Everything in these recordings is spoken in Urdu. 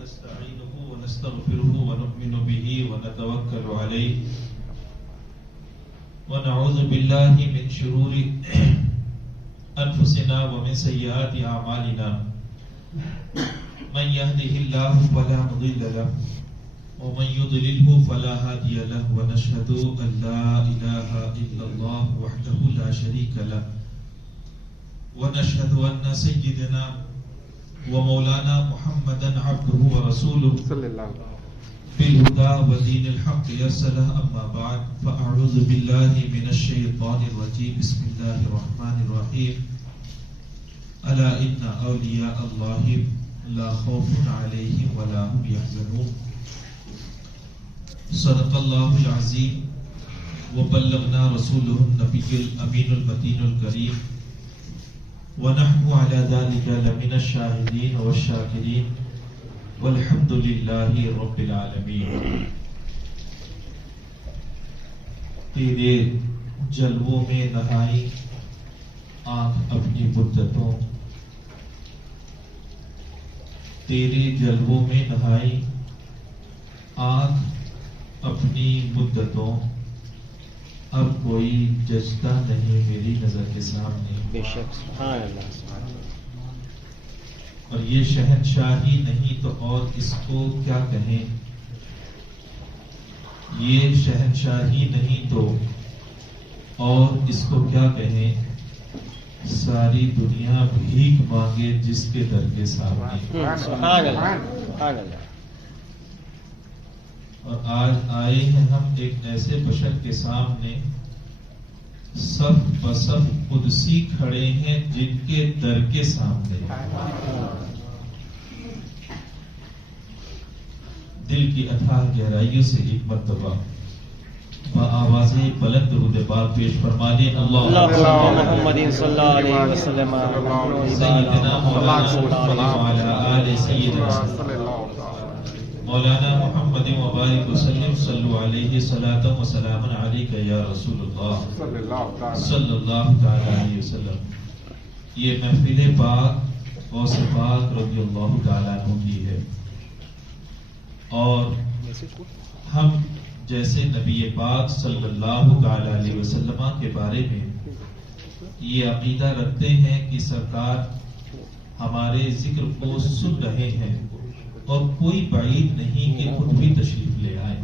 ونستعينه ونستغفره ونؤمن به ونتوكل عليه ونعوذ بالله من شرور أنفسنا ومن سيئات أعمالنا من يهده الله فلا مضل له ومن يضلله فلا هادي له ونشهد أن لا إله إلا الله وحده لا شريك له ونشهد أن سيدنا ومولانا محمدا عبده ورسوله بالهدى ودين الحق يرسله أما بعد فأعوذ بالله من الشيطان الرجيم بسم الله الرحمن الرحيم ألا إن أولياء الله لا خوف عليهم ولا هم يحزنون صدق الله العظيم وبلغنا رسوله النبي الأمين المتين الكريم ونحن على ذلك لمن الشاهدين والشاكرين والحمد لله رب العالمين. تیرے جلووں میں نہائی آنکھ اپنی مدتوں، تیرے جلووں میں نہائی آنکھ اپنی مدتوں، اب کوئی جچتا نہیں میری نظر کے سامنے. بے شک سبحان اللہ سبحان اللہ. اور یہ شہنشاہی نہیں تو اور اس کو کیا کہیں، یہ شہنشاہی نہیں تو اور اس کو کیا کہیں، ساری دنیا بھیک مانگے جس کے در کے سامنے. سبحان اللہ سبحان اللہ. اور آج آئے ہیں ہم ایک ایسے بشر کے سامنے صف بصف قدسی کھڑے ہیں جن کے در کے سامنے. دل کی اتھاہ گہرائیوں سے ایک مرتبہ بآواز بلند درود پاک پیش فرما دیں. اللہم محمد صلی اللہ علیہ وسلم سیدنا مولانا وعلی آل سیدنا مولانا محمد مبارک وسلم صلو علیہ صلاۃ و سلام علیک یا رسول اللہ صلی اللہ تعالی علیہ وسلم. یہ محفل پاک غوث پاک رضی اللہ تعالیٰ عنہ کی ہے، اور ہم جیسے نبی پاک صلی اللہ تعالی علیہ وسلم کے بارے میں یہ عقیدہ رکھتے ہیں کہ سرکار ہمارے ذکر کو سن رہے ہیں اور کوئی بعید نہیں کہ خود بھی تشریف لے آئے.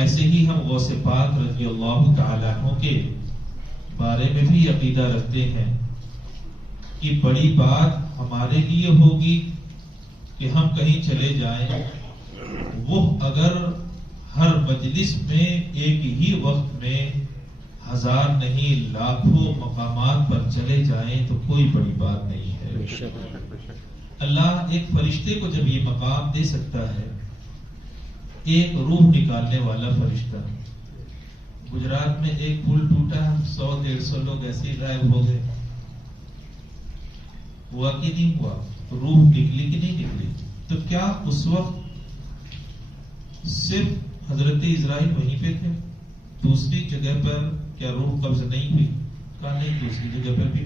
ایسے ہی ہم غوث پاک رضی اللہ تعالیٰ عنہ کے بارے میں بھی عقیدہ رکھتے ہیں کہ بڑی بات ہمارے لیے ہوگی کہ ہم کہیں چلے جائیں، وہ اگر ہر مجلس میں ایک ہی وقت میں 1000 نہیں لاکھوں مقامات پر چلے جائیں تو کوئی بڑی بات نہیں ہے. اللہ ایک فرشتے کو جب یہ مقام دے سکتا ہے، ایک روح نکالنے والا فرشتہ. گجرات میں ایک پل ٹوٹا، 100-150 لوگ ایسے ہی غائب ہو گئے. ہوا کہ نہیں ہوا؟ روح نکلی کہ نہیں نکلی؟ تو کیا اس وقت صرف حضرت اسرائیل وہیں پہ تھے؟ دوسری جگہ پر کیا روح قبض نہیں ہوئی؟ کہا نہیں، دوسری جگہ پر بھی،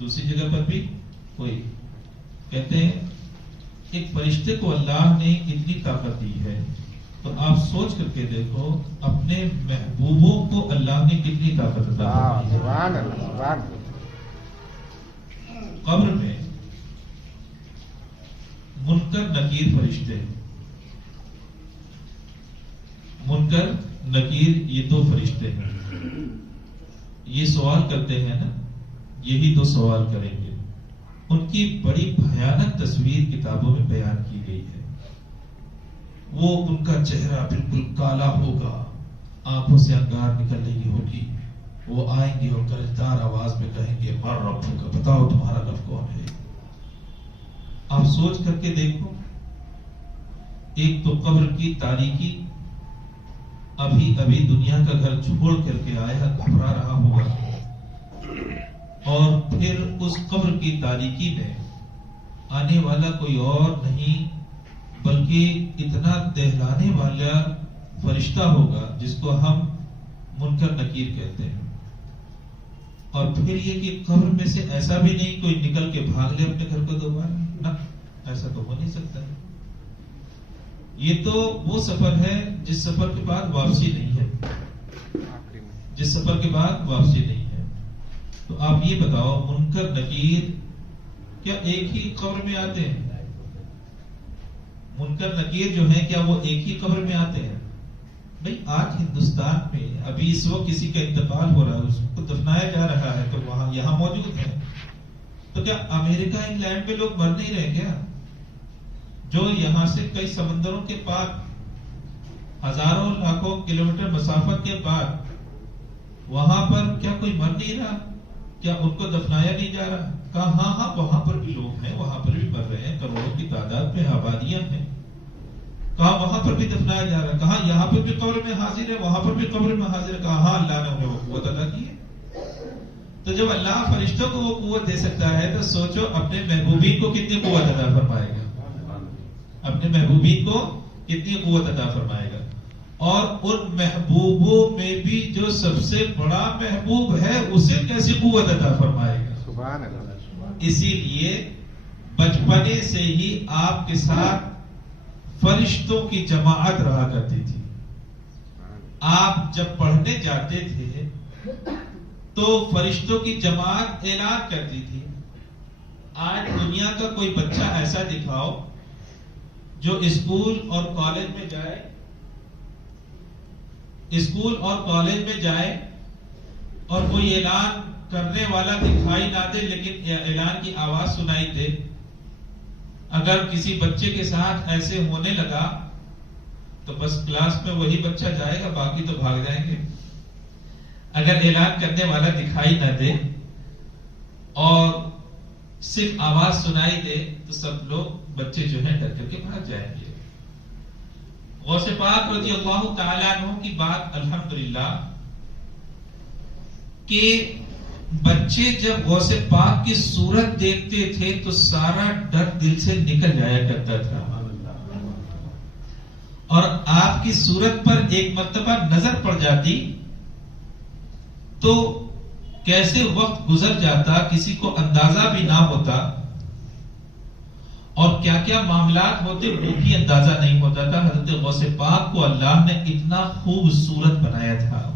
دوسری جگہ پر بھی کوئی. کہتے ہیں ایک فرشتے کو اللہ نے اتنی طاقت دی ہے تو آپ سوچ کر کے دیکھو اپنے محبوبوں کو اللہ نے کتنی طاقت عطا کی ہے. قبر میں منکر نکیر فرشتے، منکر نکیر یہ 2 فرشتے ہیں. یہ سوال کرتے ہیں نا، یہی 2 سوال کریں گے. ان کی بڑی بھیانک تصویر کتابوں میں بیان کی گئی ہے. وہ ان کا چہرہ بالکل کالا ہوگا، آنکھوں سے انگار نکل رہی ہوگی. وہ آئیں گے اور گرجدار آواز میں کہیں گے مر ربک کا، بتاؤ تمہارا رب کون ہے. آپ سوچ کر کے دیکھو، ایک تو قبر کی تاریکی، ابھی ابھی دنیا کا گھر چھوڑ کر کے آیا، گھبرا رہا ہوگا، اور پھر اس قبر کی تاریکی میں آنے والا کوئی اور نہیں بلکہ اتنا دہلانے والا فرشتہ ہوگا جس کو ہم منکر نکیر کہتے ہیں. اور پھر یہ کہ قبر میں سے ایسا بھی نہیں کوئی نکل کے بھاگ لے اپنے گھر کو دوبارہ، نہ ایسا تو ہو نہیں سکتا ہے. یہ تو وہ سفر ہے جس سفر کے بعد واپسی نہیں ہے، جس سفر کے بعد واپسی نہیں ہے. تو آپ یہ بتاؤ، منکر نکیر کیا ایک ہی قبر میں آتے ہیں؟ منکر نکیر جو ہیں کیا وہ ایک ہی قبر میں آتے ہیں؟ بھئی آج ہندوستان میں ابھی اس وقت کسی کا انتقال ہو رہا ہے، اس کو دفنایا جا رہا ہے، تو وہاں یہاں موجود ہے. تو کیا امریکہ انگلینڈ میں لوگ مر نہیں رہے کیا؟ جو یہاں سے کئی سمندروں کے پار، ہزاروں لاکھوں کلومیٹر مسافت کے بعد وہاں پر کیا کوئی مر نہیں رہا؟ کیا ان کو دفنایا نہیں جا رہا؟ کہا ہاں وہاں پر بھی لوگ ہیں، وہاں پر بھی مر رہے ہیں، کروڑوں کی تعداد میں آبادیاں ہیں. کہا وہاں پر بھی دفنایا جا رہا ہے. کہا یہاں پر بھی قبر میں حاضر ہے، وہاں پر بھی قبر میں حاضر ہے. کہا ہاں اللہ نے انہیں وہ قوت عطا کی ہے. تو جب اللہ فرشتوں کو وہ قوت دے سکتا ہے تو سوچو اپنے محبوبین کو کتنی قوت عطا فرمائے گا، اپنے محبوبین کو کتنی قوت عطا فرمائے گا. اور ان محبوبوں میں بھی جو سب سے بڑا محبوب ہے اسے کیسی قوت عطا فرمائے گا. سبحان اللہ. اسی لیے بچپنے سے ہی آپ کے ساتھ فرشتوں کی جماعت رہا کرتی تھی. آپ جب پڑھنے جاتے تھے تو فرشتوں کی جماعت اعلان کرتی تھی. آج دنیا کا کوئی بچہ ایسا دکھاؤ جو اسکول اور کالج میں جائے، اسکول اور کالج میں جائے اور کوئی اعلان کرنے والا دکھائی نہ دے لیکن اعلان کی آواز سنائی دے. اگر کسی بچے کے ساتھ ایسے ہونے لگا تو بس کلاس میں وہی بچہ جائے گا، باقی تو بھاگ جائیں گے. اگر اعلان کرنے والا دکھائی نہ دے اور صرف آواز سنائی دے تو سب لوگ بچے جو ہیں ڈر کر کے بھاگ جائیں گے. غوث پاک رضی اللہ تعالیٰ عنہ کی بات الحمدللہ کہ بچے جب غوث پاک کی صورت دیکھتے تھے تو سارا ڈر دل سے نکل جایا کرتا تھا. اور آپ کی صورت پر ایک مرتبہ نظر پڑ جاتی تو کیسے وقت گزر جاتا کسی کو اندازہ بھی نہ ہوتا، اور کیا کیا معاملات ہوتے وہ بھی اندازہ نہیں ہوتا تھا. حضرت غوث پاک کو اللہ نے اتنا خوبصورت بنایا تھا.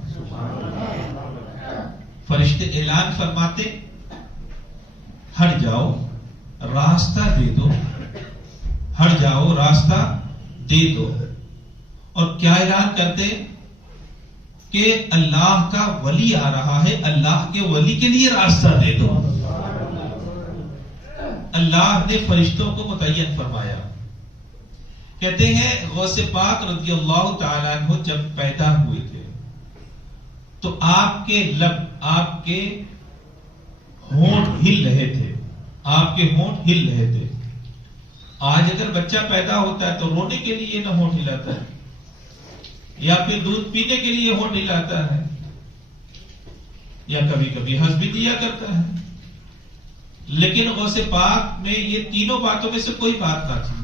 فرشتے اعلان فرماتے ہٹ جاؤ راستہ دے دو، ہٹ جاؤ راستہ دے دو. اور کیا اعلان کرتے کہ اللہ کا ولی آ رہا ہے، اللہ کے ولی کے لیے راستہ دے دو. اللہ نے فرشتوں کو متعین فرمایا. کہتے ہیں غوث پاک رضی اللہ تعالیٰ عنہ جب پیدا ہوئے تھے تو آپ کے لب، آپ کے ہونٹ ہل رہے تھے، آپ کے ہونٹ ہل رہے تھے. آج اگر بچہ پیدا ہوتا ہے تو رونے کے لیے نہ ہونٹ ہلاتا ہے یا پھر دودھ پینے کے لیے ہونٹ ہلاتا ہے یا کبھی کبھی ہنس بھی دیا کرتا ہے. لیکن غوث پاک میں یہ تینوں باتوں میں سے کوئی بات نہ تھی.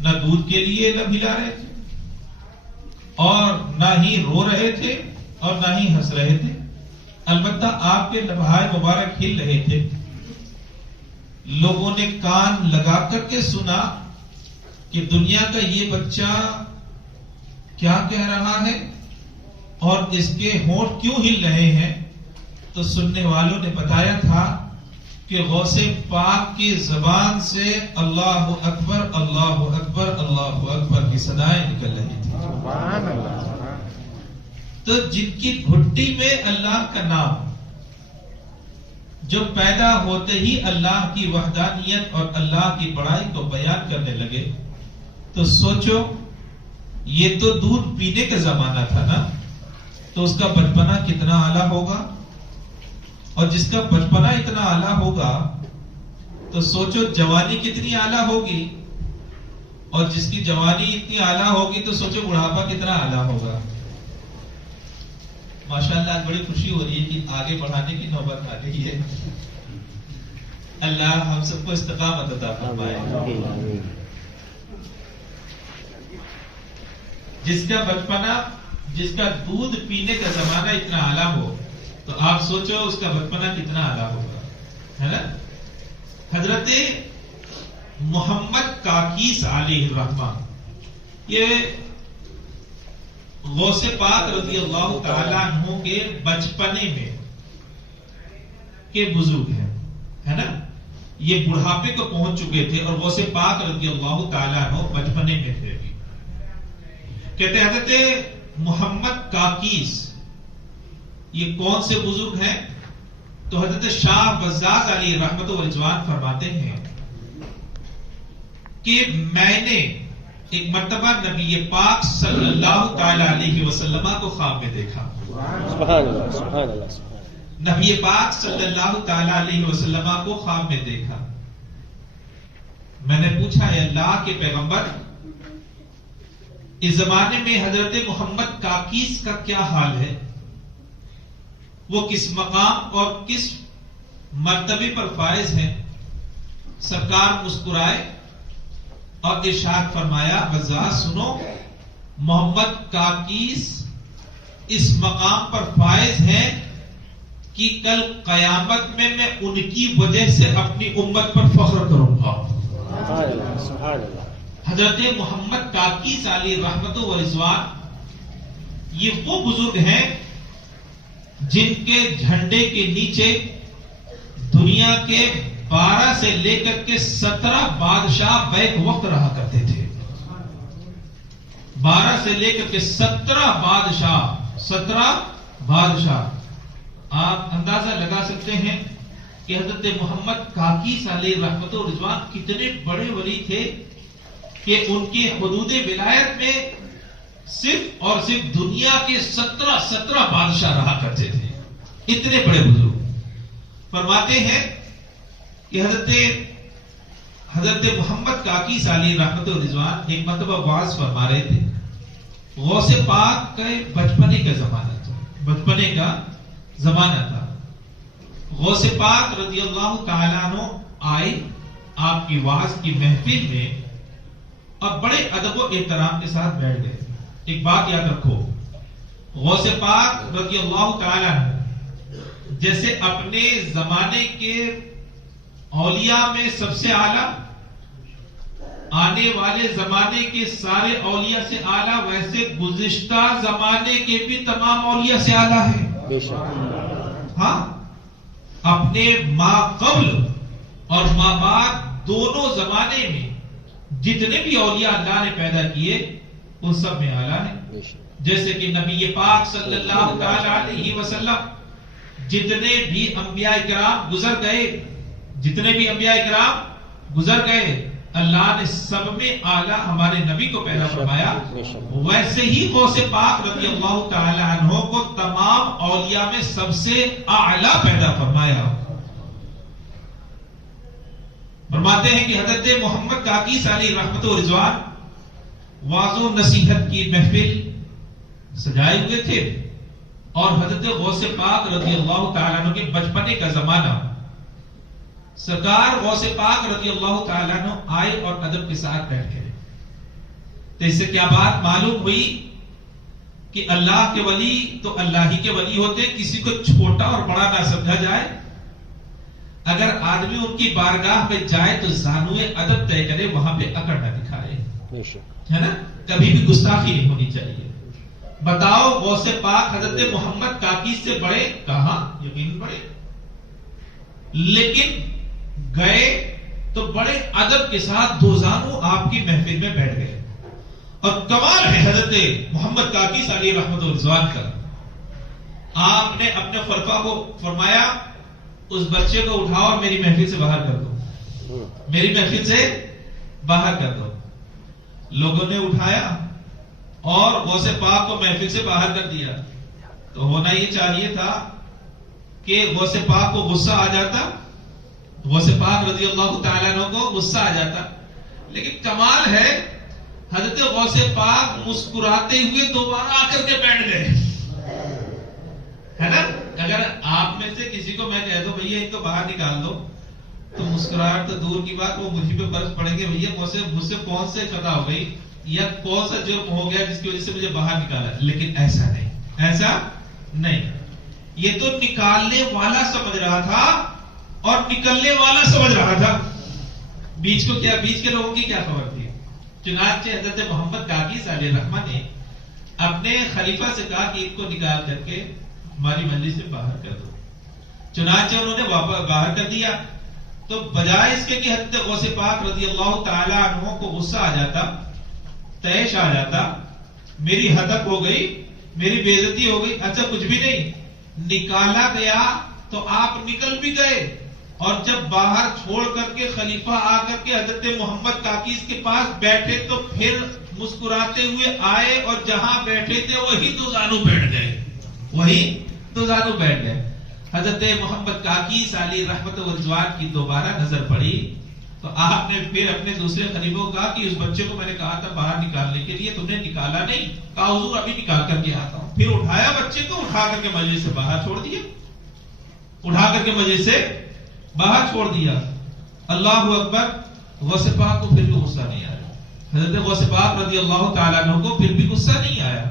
نہ دودھ کے لیے لب ہلا رہے تھے اور نہ ہی رو رہے تھے اور نہ ہی ہنس رہے تھے. البتہ آپ کے لبہائے مبارک ہل رہے تھے. لوگوں نے کان لگا کر کے سنا کہ دنیا کا یہ بچہ کیا کہہ رہا ہے اور اس کے ہونٹ کیوں ہل رہے ہیں. تو سننے والوں نے بتایا تھا کہ غوث پاک کی زبان سے اللہ اکبر اللہ اکبر اللہ اکبر کی صدائیں نکل رہی تھی. سبحان اللہ. تو جن کی گھٹی میں اللہ کا نام، جو پیدا ہوتے ہی اللہ کی وحدانیت اور اللہ کی بڑائی کو بیان کرنے لگے، تو سوچو یہ تو دودھ پینے کا زمانہ تھا نا، تو اس کا بچپنا کتنا اعلیٰ ہوگا. اور جس کا بچپنا اتنا اعلیٰ ہوگا تو سوچو جوانی کتنی اعلیٰ ہوگی، اور جس کی جوانی اتنی اعلیٰ ہوگی تو سوچو بڑھاپا کتنا اعلیٰ ہوگا. ماشاءاللہ آج بڑی خوشی ہو رہی ہے کہ آگے بڑھانے کی نوبت آ گئی ہے. اللہ ہم سب کو استقامت عطا فرمائے. جس کا بچپنا، جس کا دودھ پینے کا زمانہ اتنا اعلیٰ ہو تو آپ سوچو اس کا بچپنا کتنا اعلیٰ ہوگا، ہے نا. حضرت محمد کاکیس علیہ الرحمہ، یہ غوث پاک رضی اللہ تعالیٰ عنہ کے بچپنے میں کے بزرگ ہیں، ہے نا؟ یہ بڑھاپے کو پہنچ چکے تھے اور غوث پاک رضی اللہ تعالیٰ عنہ بچپنے میں تھے بھی۔ کہتے ہیں حضرت محمد کاکیس یہ کون سے بزرگ ہیں؟ تو حضرت شاہ بزاز علی رحمت و رضوان فرماتے ہیں کہ میں نے ایک مرتبہ نبی پاک صلی اللہ تعالی علیہ وسلم کو خواب میں دیکھا۔ سبحان اللہ، سبحان اللہ، سبحان اللہ۔ نبی پاک صلی اللہ تعالی علیہ وسلم کو خواب میں دیکھا۔ میں نے پوچھا، اے اللہ کے پیغمبر، اس زمانے میں حضرت محمد کاکیس کا کیا حال ہے؟ وہ کس مقام اور کس مرتبے پر فائز ہیں؟ سرکار مسکرائے اور ارشاد فرمایا، بزاز سنو، محمد کاکیس اس مقام پر فائز ہیں کہ کل قیامت میں ان کی وجہ سے اپنی امت پر فخر کروں گا۔ سبحان اللہ۔ حضرت محمد کاکیس علیہ رحمت و رضوان یہ وہ بزرگ ہیں جن کے جھنڈے کے نیچے دنیا کے 12 سے لے کر کے 17 بادشاہ بیک وقت رہا کرتے تھے۔ 12 سے لے کر کے 17 بادشاہ آپ اندازہ لگا سکتے ہیں کہ حضرت محمد کاکیس علیہ رحمت و رضوان کتنے بڑے ولی تھے کہ ان کی حدود ولایت میں صرف اور صرف دنیا کے 17 بادشاہ رہا کرتے تھے۔ اتنے بڑے بزرگ فرماتے ہیں کہ حضرت محمد کاکیس علیہ رحمت و رضوان ایک مرتبہ واعظ فرما رہے تھے۔ غوث پاک کا بچپنے کا زمانہ تھا۔ غوث پاک رضی اللہ تعالیٰ عنہ آئے آپ کی واعظ کی محفل میں اور بڑے ادب و احترام کے ساتھ بیٹھ گئے۔ ایک بات یاد رکھو، غوث پاک رضی اللہ تعالیٰ عنہ جیسے اپنے زمانے کے اولیاء میں سب سے اعلیٰ، آنے والے زمانے کے سارے اولیاء سے اعلیٰ، ویسے گزشتہ زمانے کے بھی تمام اولیاء سے اعلیٰ ہے۔ ہاں، اپنے ما قبل اور ما بعد دونوں زمانے میں جتنے بھی اولیاء اللہ نے پیدا کیے ان سب میں اعلیٰ ہے۔ جیسے کہ نبی پاک صلی اللہ تعالی علیہ وسلم جتنے بھی انبیاء کرام گزر گئے اللہ نے سب میں اعلیٰ ہمارے نبی کو پیدا فرمایا، ویسے ہی غوث پاک رضی اللہ تعالی عنہ کو تمام اولیاء میں سب سے اعلیٰ پیدا فرمایا۔ فرماتے ہیں کہ حضرت محمد کاکیس علیہ رحمت و رضوان واعظ و نصیحت کی محفل سجائے ہوئے تھے اور حضرت غوث پاک رضی اللہ تعالیٰ عنہ کے بچپنے کا زمانہ، سرکار غوث پاک رضی اللہ تعالیٰ عنہ آئے اور ادب کے ساتھ بیٹھ گئے۔ تو اس سے کیا بات معلوم ہوئی کہ اللہ کے ولی تو اللہ ہی کے ولی ہوتے، کسی کو چھوٹا اور بڑا نہ سمجھا جائے۔ اگر آدمی ان کی بارگاہ پہ جائے تو زانوئے ادب طے کرے، وہاں پہ اکڑ نہ دکھائے، ہے نا؟ کبھی بھی گستاخی نہیں ہونی چاہیے۔ بتاؤ غوث پاک حضرت محمد کاکیس سے بڑے کہاں؟ یقین بڑے، لیکن گئے تو بڑے ادب کے ساتھ دو زانو آپ کی محفل میں بیٹھ گئے۔ اور کمال ہے حضرت محمد کاکیس علیہ رحمت و رضوان کا، آپ نے اپنے خلفاء کو فرمایا اس بچے کو اٹھاؤ اور میری محفل سے باہر کر دو، میری محفل سے باہر کر دو۔ لوگوں نے اٹھایا اور غوث پاک کو محفل سے باہر کر دیا۔ تو ہونا یہ چاہیے تھا کہ غوث پاک کو غصہ آ جاتا، غوث پاک رضی اللہ تعالیٰ عنہ کو غصہ آ جاتا، لیکن کمال ہے حضرت غوث پاک مسکراتے ہوئے دوبارہ آ کر کے بیٹھ گئے، ہے نا؟ اگر آپ میں سے کسی کو میں کہہ دو بھیا ان کو باہر نکال دو تو مسکراہٹ تو دور کی بات، وہ مجھے پہ برس پڑیں گے، بھیا مجھ سے کون سے خطا ہو گئی یا کون سا جرم ہو گیا جس کی وجہ سے مجھے باہر نکالا۔ لیکن ایسا نہیں، یہ تو نکالنے والا سمجھ رہا تھا اور نکلنے والا سمجھ رہا تھا۔ بیچ کو کیا، بیچ کے لوگوں کی کیا خبر تھی؟ چنانچہ حضرت محمد کاکیس علیہ الرحمہ نے اپنے خلیفہ سے کہا کہ ان کو نکال کر کے ہماری مجلس سے باہر کر دو. چنانچہ انہوں نے باہر کر دیا. تو بجائے اس کے کہ حضرت غوث پاک رضی اللہ تعالی عنہ کو غصہ آ جاتا، تیش آ جاتا، میری ہتک ہو گئی، میری بے عزتی ہو گئی، اچھا کچھ بھی نہیں، نکالا گیا تو آپ نکل بھی گئے، اور جب باہر چھوڑ کر کے خلیفہ آ کر کے حضرت محمد کاکیس کے پاس بیٹھے تو پھر مسکراتے ہوئے آئے اور جہاں بیٹھے تھے وہی دو زانو بیٹھ گئے، وہی دو زانو بیٹھ گئے. حضرت محمد کاکیس علیہ رحمت و رضوان کی دوبارہ نظر پڑی تو آپ نے پھر اپنے دوسرے خلیفوں کو کہا کہ اس بچے کو میں نے کہا تھا باہر نکالنے کے لیے، تم نے نکالا نہیں. کہا حضور ابھی نکال کر کے آتا ہوں. پھر اٹھایا بچے کو، اٹھا کر کے مجلس سے باہر چھوڑ دیا، اٹھا کر کے مجلس سے باہر چھوڑ دیا. اللہ اکبر. غوث پاک کو پھر بھی غصہ نہیں آیا. حضرت غوث پاک رضی اللہ تعالیٰ عنہ کو پھر بھی غصہ نہیں آیا.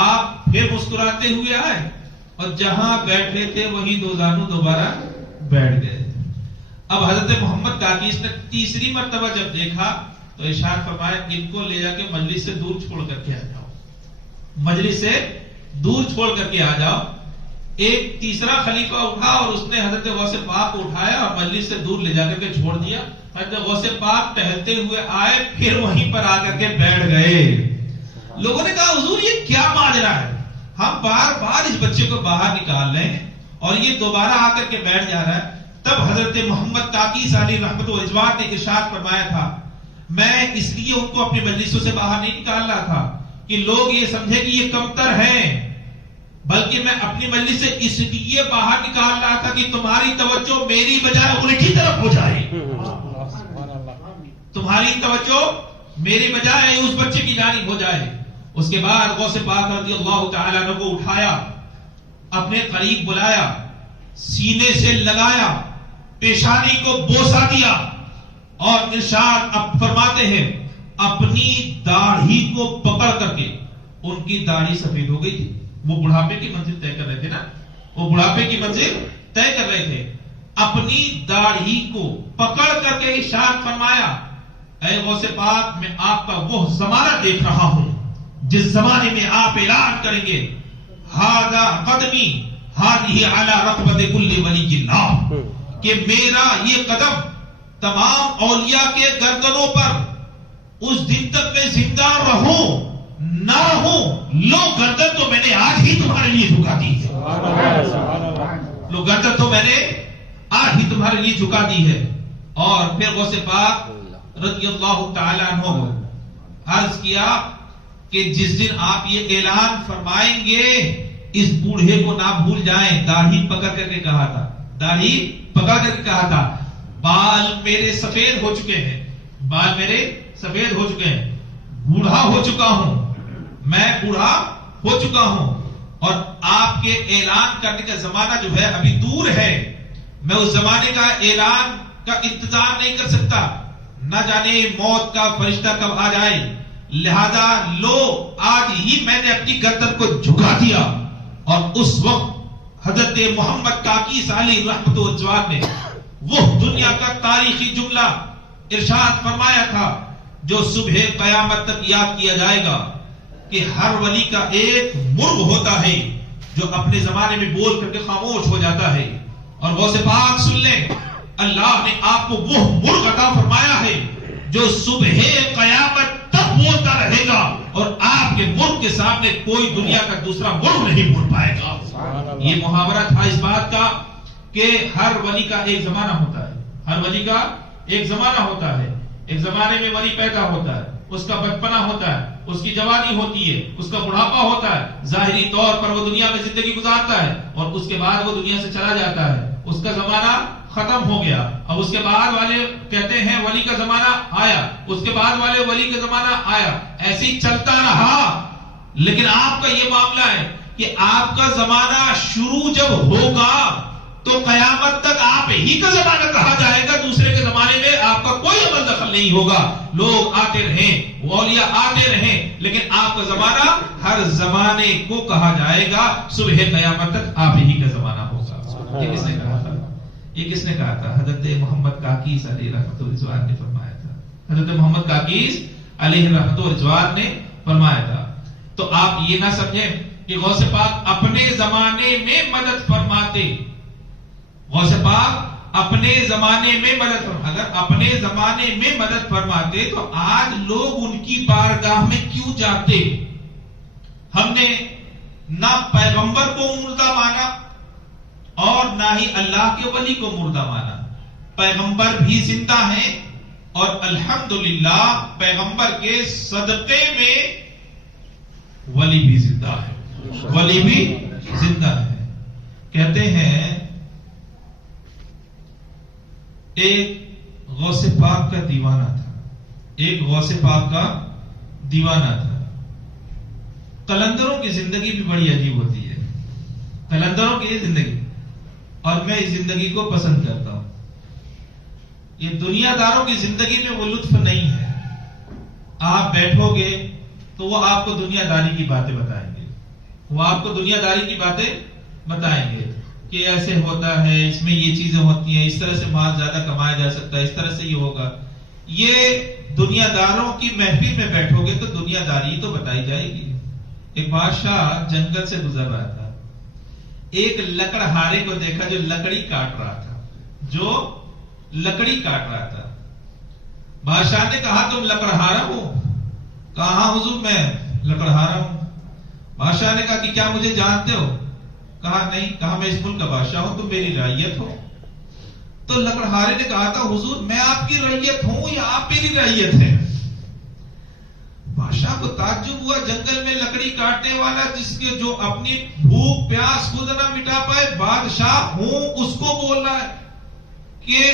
آپ پھر مسکراتے ہوئے آئے اور جہاں بیٹھے تھے وہی دو زانو دوبارہ بیٹھ گئے. اب حضرت محمد کاکیس نے تیسری مرتبہ جب دیکھا تو ارشاد فرمایا کہ ان کو لے جا کے مجلس سے دور چھوڑ کر کے آ جاؤ، مجلس سے دور چھوڑ کر کے آ جاؤ. ایک تیسرا خلیفہ اٹھا اور اس نے حضرت غوث پاک کو اٹھایا اور مجلس سے دور لے جا کر کے چھوڑ دیا. حضرت غوث پاک ٹہلتے ہوئے آئے، پھر وہیں پر آ کر کے بیٹھ گئے. لوگوں نے کہا حضور یہ کیا ماجرا ہے، ہم بار بار اس بچے کو باہر نکال رہے ہیں اور یہ دوبارہ آ کر کے بیٹھ جا رہا ہے. تب حضرت محمد کاکیس علیہ رحمت و رضوان نے ارشاد فرمایا تھا، میں اس لیے ان کو اپنی مجلسوں سے باہر نہیں نکال رہا تھا کہ لوگ یہ سمجھے کہ یہ کمتر ہیں، بلکہ میں اپنی مجلس سے اس لیے باہر نکال رہا تھا کہ تمہاری توجہ میری بجائے الٹی طرف ہو جائے، تمہاری توجہ میری بجائے اس بچے کی جانب ہو جائے. اس کے بعد غوث پاک رضی اللہ تعالیٰ عنہ کو اٹھایا، اپنے قریب بلایا، سینے سے لگایا، پیشانی کو بوسا دیا اور ارشاد اب فرماتے ہیں اپنی داڑھی کو پکڑ کر کے، ان کی داڑھی سفید ہو گئی تھی، وہ بڑھاپے کی منزل طے کر رہے تھے نا، وہ بڑھاپے کی منزل طے کر رہے تھے. اپنی داڑھی کو پکڑ کر کے ارشاد فرمایا اے غوث پاک میں آپ کا وہ زمانہ دیکھ رہا ہوں جس زمانے میں آپ اعلان کریں گے ہذا قدمی ہذہ علی رقبۃ کل ولی اللہ، کہ میرا یہ قدم تمام اولیاء کے گردنوں پر، اس دن تک میں زندہ رہوں نہ رہوں، لو گردن تو میں نے آج ہی تمہارے لیے جھکا دی ہے، لو گردن تو میں نے آج ہی تمہارے لیے جھکا دی ہے. اور پھر غوث پاک رضی اللہ تعالیٰ عنہ عرض کیا کہ جس دن آپ یہ اعلان فرمائیں گے اس بوڑھے کو نہ بھول جائیں. داڑھی پکڑ کر کے کہا تھا، داڑھی پکڑ کر کے کہا تھا بال میرے سفید ہو چکے ہیں، بال میرے سفید ہو چکے ہیں، بوڑھا ہو چکا ہوں، میں بوڑھا ہو چکا ہوں، اور آپ کے اعلان کرنے کا زمانہ جو ہے ابھی دور ہے، میں اس زمانے کا اعلان کا انتظار نہیں کر سکتا، نہ جانے موت کا فرشتہ کب آ جائے، لہذا لو آج ہی میں نے اپنی گردن کو جھکا دیا. اور اس وقت حضرت محمد کاکیس علیہ رحمت و رضوان نے وہ دنیا کا تاریخی جملہ ارشاد فرمایا تھا جو صبح قیامت تک یاد کیا جائے گا کہ ہر ولی کا ایک مرغ ہوتا ہے جو اپنے زمانے میں بول کر کے خاموش ہو جاتا ہے. اور غوث پاک سن لیں، اللہ نے آپ کو وہ مرغ عطا فرمایا ہے جو صبح قیامت تک بولتا رہے گا اور آپ کے مرغ کے سامنے کوئی دنیا کا دوسرا مرغ نہیں بول پائے گا. یہ محاورہ تھا اس بات کا کہ ہر ولی کا ایک زمانہ ہوتا ہے، ہر ولی کا ایک زمانہ ہوتا ہے. ایک زمانے میں ولی پیدا ہوتا ہے، اس کا بچپنا ہوتا ہے، اس کی جوانی ہوتی ہے، اس کا بڑھاپا ہوتا ہے، ظاہری طور پر وہ دنیا میں زندگی گزارتا ہے اور اس کے بعد وہ دنیا سے چلا جاتا ہے، اس کا زمانہ ختم ہو گیا. اب اس کے بعد والے کہتے ہیں ولی کا زمانہ آیا، اس کے بعد والے ولی کا زمانہ آیا، ایسے ہی چلتا رہا. لیکن آپ کا یہ معاملہ ہے کہ آپ کا زمانہ شروع جب ہوگا تو قیامت تک آپ ہی کا زمانہ کہا جائے گا، دوسرے کے زمانے میں آپ کا کوئی عمل دخل نہیں ہوگا. لوگ آتے رہیں، اولیاء آتے رہیں، لیکن آپ کا زمانہ ہر زمانے کو کہا جائے گا. صبح قیامت تک آپ ہی کا زمانہ ہوگا. یہ کس نے کہا تھا؟ یہ کس نے کہا تھا؟ حضرت محمد کاکیس علیہ رحمۃ الرضوان نے فرمایا تھا. حضرت محمد کاکیس علیہ رحمۃ الرضوان نے فرمایا تھا. تو آپ یہ نہ سمجھیں کہ غوث پاک اپنے زمانے میں مدد فرماتے. غوث پاک اپنے زمانے میں مدد فرماتے. اگر اپنے زمانے میں مدد فرماتے تو آج لوگ ان کی بارگاہ میں کیوں جاتے؟ ہم نے نہ پیغمبر کو مردہ مانا اور نہ ہی اللہ کے ولی کو مردہ مانا. پیغمبر بھی زندہ ہیں اور الحمدللہ پیغمبر کے صدقے میں ولی بھی زندہ ہے. ولی بھی زندہ ہے. کہتے ہیں ایک غوث پاک کا دیوانہ تھا. ایک غوث پاک کا دیوانہ تھا. قلندروں کی زندگی بھی بڑی عجیب ہوتی ہے. قلندروں کی زندگی، اور میں اس زندگی کو پسند کرتا ہوں. یہ دنیا داروں کی زندگی میں وہ لطف نہیں ہے. آپ بیٹھو گے تو وہ آپ کو دنیا داری کی باتیں بتائیں گے. وہ آپ کو دنیا داری کی باتیں بتائیں گے کہ ایسے ہوتا ہے، اس میں یہ چیزیں ہوتی ہیں، اس طرح سے مال زیادہ کمایا جا سکتا ہے، اس طرح سے یہ ہوگا. یہ دنیا داروں کی محفل میں بیٹھو گے تو دنیا داری تو بتائی جائے گی. ایک بادشاہ جنگل سے گزر رہا تھا. ایک لکڑہارے کو دیکھا جو لکڑی کاٹ رہا تھا. جو لکڑی کاٹ رہا تھا. بادشاہ نے کہا تم لکڑہارا ہو؟ کہا حضور میں لکڑہارا ہوں. بادشاہ نے کہا کہ کیا مجھے جانتے ہو؟ کہا نہیں. کہا میں اس ملک کا بادشاہ ہوں، تم میری رعیت ہو. تو لکڑہارے نے کہا تھا حضور میں آپ کی رعیت ہوں یا آپ میری رعیت ہیں؟ بادشاہ کو تعجب ہوا. جنگل میں لکڑی کاٹنے والا جس کے جو اپنی بھوک پیاس خود نہ مٹا پائے، بادشاہ ہوں اس کو بول رہا ہے کہ